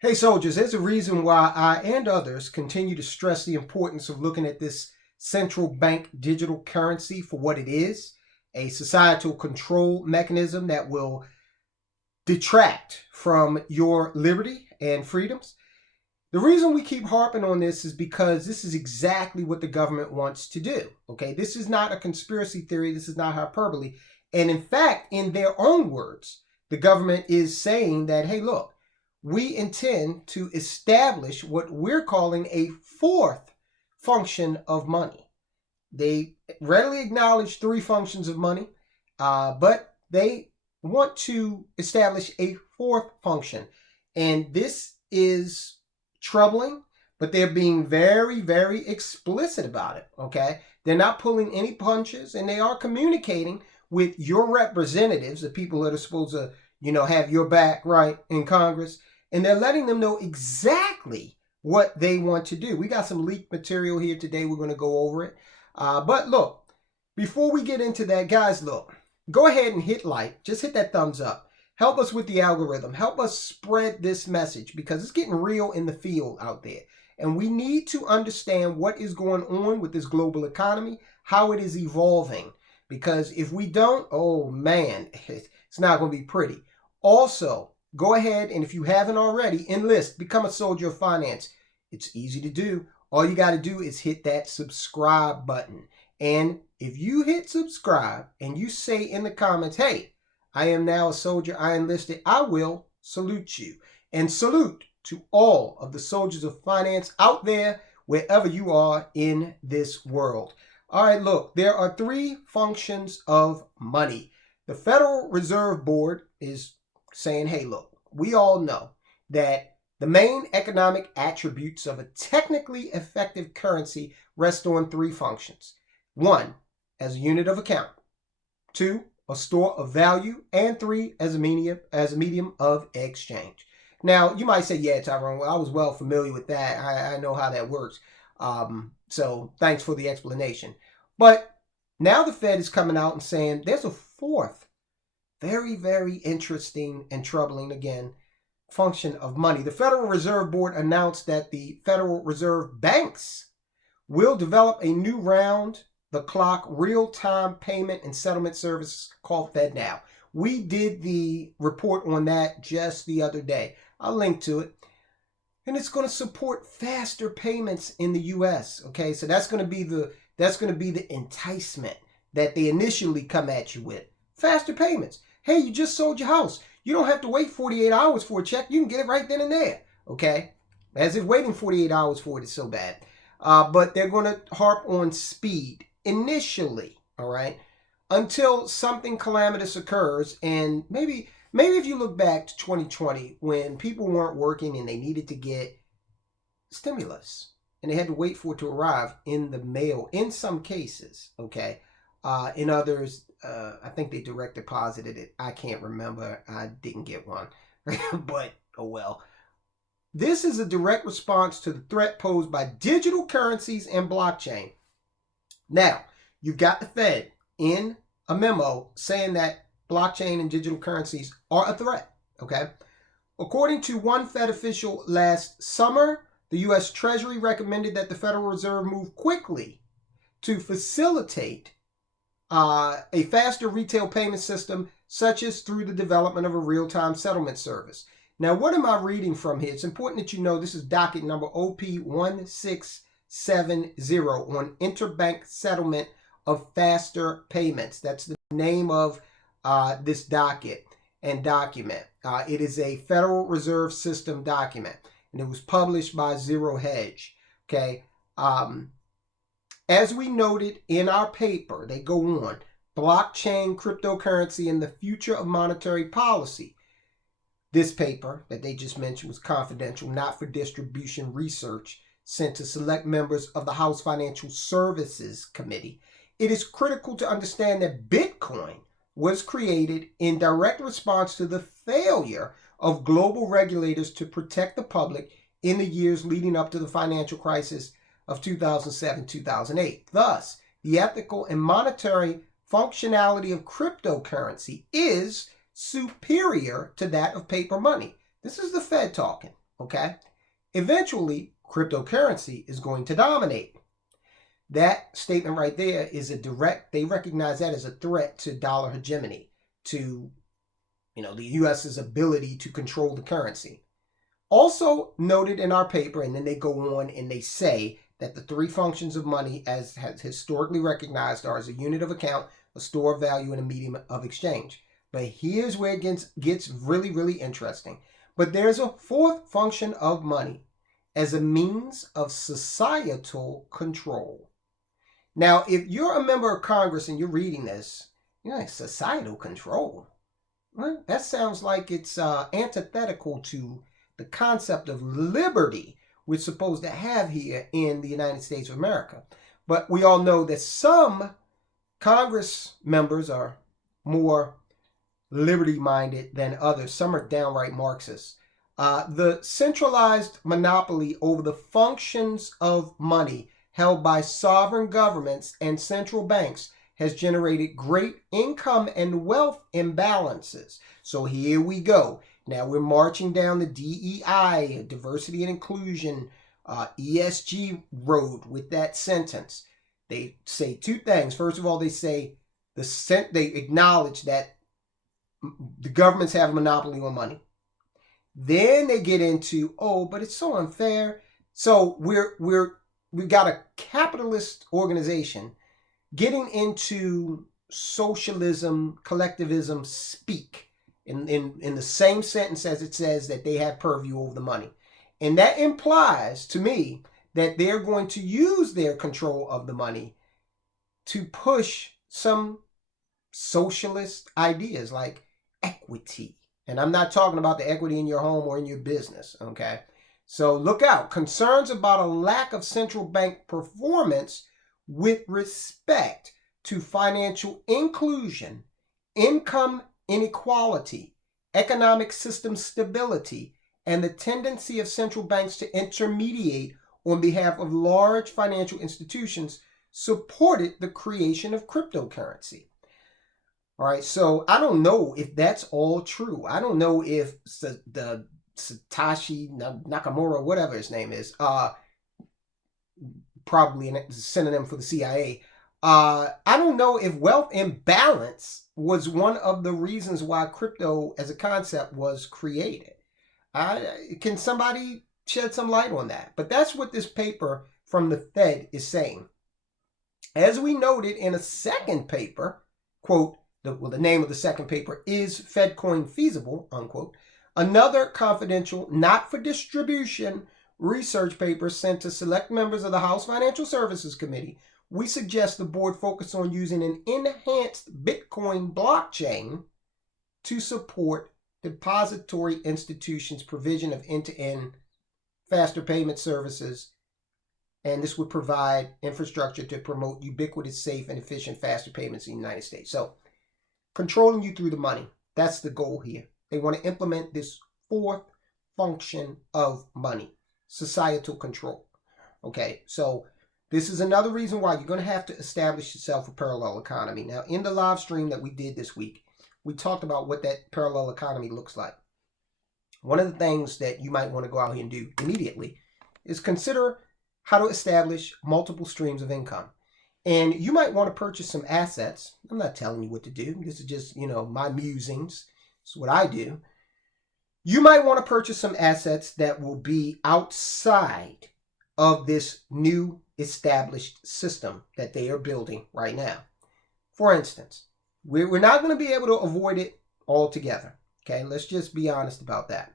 Hey soldiers, there's a reason why I and others continue to stress the importance of looking at this central bank digital currency for what it is, a societal control mechanism that will detract from your liberty and freedoms. The reason we keep harping on this is because this is exactly what the government wants to do. Okay, this is not a conspiracy theory, this is not hyperbole. And in fact, in their own words, the government is saying that, hey, look, we intend to establish what we're calling a fourth function of money. They readily acknowledge three functions of money, but they want to establish a fourth function. And this is troubling, but they're being very, very explicit about it, okay? They're not pulling any punches, and they are communicating with your representatives, the people that are supposed to, have your back, right, in Congress. And they're letting them know exactly what they want to do. We got some leaked material here today. We're going to go over it. But look, before we get into that, guys, look, go ahead and hit like. Just hit that thumbs up. Help us with the algorithm. Help us spread this message because it's getting real in the field out there. And we need to understand what is going on with this global economy, how it is evolving. Because if we don't, oh man, it's not going to be pretty. Also, go ahead and if you haven't already, enlist, become a soldier of finance. It's easy to do. All you got to do is hit that subscribe button. And if you hit subscribe and you say in the comments, hey, I am now a soldier, I enlisted, I will salute you. And salute to all of the soldiers of finance out there, wherever you are in this world. All right, look, there are three functions of money. The Federal Reserve Board is saying, hey, look, we all know that the main economic attributes of a technically effective currency rest on three functions. One, as a unit of account. Two, a store of value. And three, as a medium of exchange. Now, you might say, yeah, Tyrone, well, I was well familiar with that. I know how that works. So thanks for the explanation. But now the Fed is coming out and saying there's a fourth very, very interesting and troubling, again, function of money. The Federal Reserve Board announced that the Federal Reserve banks will develop a new round-the-clock real-time payment and settlement service called FedNow. We did the report on that just the other day. I'll link to it. And it's going to support faster payments in the U.S. Okay, so that's going to be the enticement that they initially come at you with. Faster payments. Hey, you just sold your house. You don't have to wait 48 hours for a check. You can get it right then and there. Okay? As if waiting 48 hours for it is so bad. But they're going to harp on speed initially. All right? Until something calamitous occurs. And maybe if you look back to 2020 when people weren't working and they needed to get stimulus. And they had to wait for it to arrive in the mail in some cases. Okay? In others, I think they direct deposited it. I can't remember. I didn't get one. But, oh well. This is a direct response to the threat posed by digital currencies and blockchain. Now, you've got the Fed in a memo saying that blockchain and digital currencies are a threat. Okay? According to one Fed official last summer, the U.S. Treasury recommended that the Federal Reserve move quickly to facilitate a faster retail payment system, such as through the development of a real-time settlement service. Now, what am I reading from here? It's important that you know this is docket number OP1670 on interbank settlement of faster payments. That's the name of this docket and document. It is a Federal Reserve System document, and it was published by Zero Hedge. Okay. As we noted in our paper, they go on, blockchain, cryptocurrency, and the future of monetary policy. This paper that they just mentioned was confidential, not for distribution research, sent to select members of the House Financial Services Committee. It is critical to understand that Bitcoin was created in direct response to the failure of global regulators to protect the public in the years leading up to the financial crisis of 2007-2008. Thus, the ethical and monetary functionality of cryptocurrency is superior to that of paper money. This is the Fed talking, Okay? Eventually, cryptocurrency is going to dominate. That statement right there is they recognize that as a threat to dollar hegemony, to the U.S.'s ability to control the currency. Also noted in our paper, and then they go on and they say that the three functions of money, as has historically recognized, are as a unit of account, a store of value, and a medium of exchange. But here's where it gets really, really interesting. But there's a fourth function of money as a means of societal control. Now, if you're a member of Congress and you're reading this, you're like, societal control? Well, that sounds like it's antithetical to the concept of liberty we're supposed to have here in the United States of America. But we all know that some Congress members are more liberty-minded than others. Some are downright Marxists. The centralized monopoly over the functions of money held by sovereign governments and central banks has generated great income and wealth imbalances. So here we go. Now we're marching down the DEI, diversity and inclusion, ESG road with that sentence. They say two things. First of all, they say they acknowledge that the governments have a monopoly on money. Then they get into, but it's so unfair. So we've got a capitalist organization getting into socialism, collectivism speak in the same sentence as it says that they have purview over the money. And that implies to me that they're going to use their control of the money to push some socialist ideas like equity. And I'm not talking about the equity in your home or in your business, okay? So look out. Concerns about a lack of central bank performance with respect to financial inclusion, income inequality, economic system stability, and the tendency of central banks to intermediate on behalf of large financial institutions supported the creation of cryptocurrency. All right, so I don't know if that's all true. I don't know if the Satoshi Nakamoto, whatever his name is, probably a synonym for the CIA. I don't know if wealth imbalance was one of the reasons why crypto as a concept was created. Can somebody shed some light on that? But that's what this paper from the Fed is saying. As we noted in a second paper, quote, the name of the second paper is FedCoin Feasible, unquote, another confidential, not for distribution, research paper sent to select members of the House Financial Services Committee, we suggest the board focus on using an enhanced Bitcoin blockchain to support depository institutions' provision of end-to-end faster payment services. And this would provide infrastructure to promote ubiquitous, safe, and efficient faster payments in the United States. So, controlling you through the money. That's the goal here. They want to implement this fourth function of money, societal control. Okay, so this is another reason why you're going to have to establish yourself a parallel economy. Now, in the live stream that we did this week, we talked about what that parallel economy looks like. One of the things that you might want to go out here and do immediately is consider how to establish multiple streams of income. And you might want to purchase some assets. I'm not telling you what to do. This is just, my musings. It's what I do. You might want to purchase some assets that will be outside of this new established system that they are building right now. For instance, we're not going to be able to avoid it altogether. Okay, let's just be honest about that.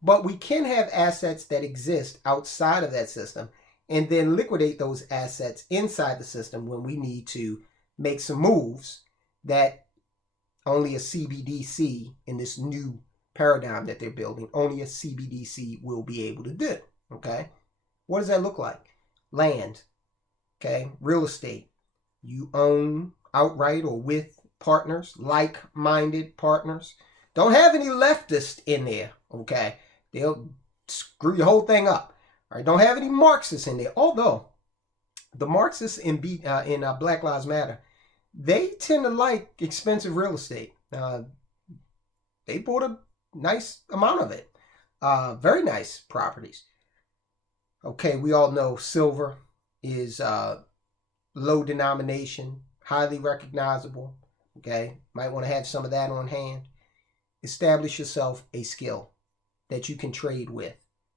But we can have assets that exist outside of that system and then liquidate those assets inside the system when we need to make some moves that only a CBDC in this new paradigm that they're building, only a CBDC will be able to do. Okay? What does that look like? Land. Okay? Real estate. You own outright or with partners, like-minded partners. Don't have any leftists in there. Okay? They'll screw your whole thing up. All right? Don't have any Marxists in there. Although the Marxists in Black Lives Matter, they tend to like expensive real estate. They bought a nice amount of it. Very nice properties. Okay, we all know silver is low denomination, highly recognizable. Okay, might want to have some of that on hand. Establish yourself a skill that you can trade with.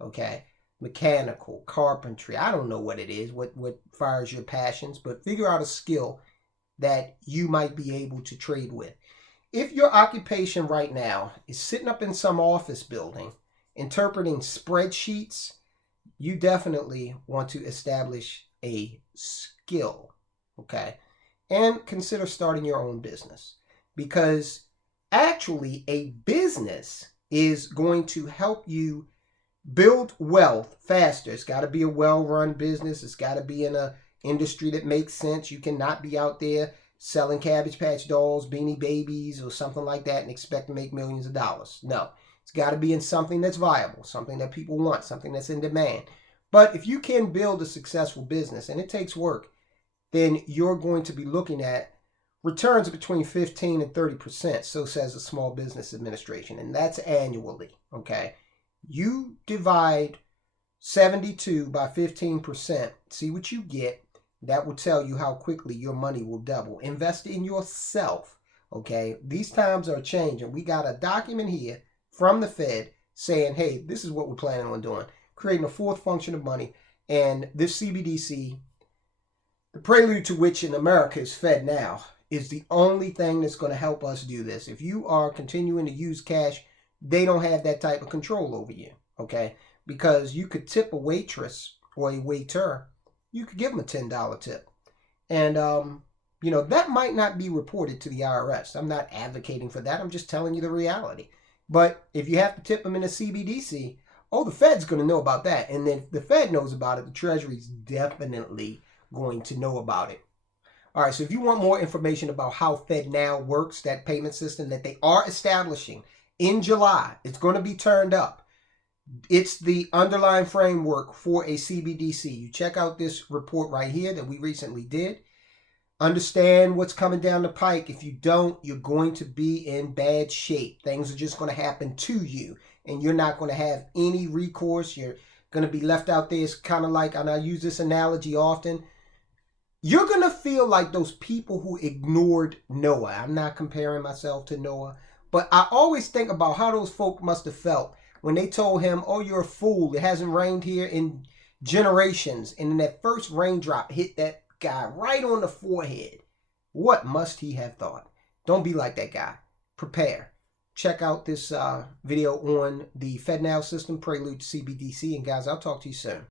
Okay, mechanical, carpentry. I don't know what it is, what fires your passions, but figure out a skill that you might be able to trade with. If your occupation right now is sitting up in some office building interpreting spreadsheets, you definitely want to establish a skill, okay? And consider starting your own business, because actually a business is going to help you build wealth faster. It's got to be a well-run business. It's got to be in an industry that makes sense. You cannot be out there selling Cabbage Patch dolls, Beanie Babies, or something like that and expect to make millions of dollars. No, it's got to be in something that's viable, something that people want, something that's in demand. But if you can build a successful business, and it takes work, then you're going to be looking at returns of between 15 and 30%, so says the Small Business Administration, and that's annually, okay? You divide 72 by 15%, see what you get. That will tell you how quickly your money will double. Invest in yourself, okay? These times are changing. We got a document here from the Fed saying, hey, this is what we're planning on doing, creating a fourth function of money. And this CBDC, the prelude to which in America is FedNow, is the only thing that's going to help us do this. If you are continuing to use cash, they don't have that type of control over you, okay? Because you could tip a waitress or a waiter, you could give them a $10 tip. And, you know, that might not be reported to the IRS. I'm not advocating for that. I'm just telling you the reality. But if you have to tip them in a CBDC, oh, the Fed's going to know about that. And then if the Fed knows about it, the Treasury's definitely going to know about it. All right, so if you want more information about how FedNow works, that payment system that they are establishing in July, it's going to be turned up. It's the underlying framework for a CBDC. You check out this report right here that we recently did. Understand what's coming down the pike. If you don't, you're going to be in bad shape. Things are just going to happen to you, and you're not going to have any recourse. You're going to be left out there. It's kind of like, and I use this analogy often, you're going to feel like those people who ignored Noah. I'm not comparing myself to Noah, but I always think about how those folk must have felt when they told him, oh, you're a fool. It hasn't rained here in generations. And then that first raindrop hit that guy right on the forehead. What must he have thought? Don't be like that guy. Prepare. Check out this video on the FedNow system, prelude to CBDC. And guys, I'll talk to you soon.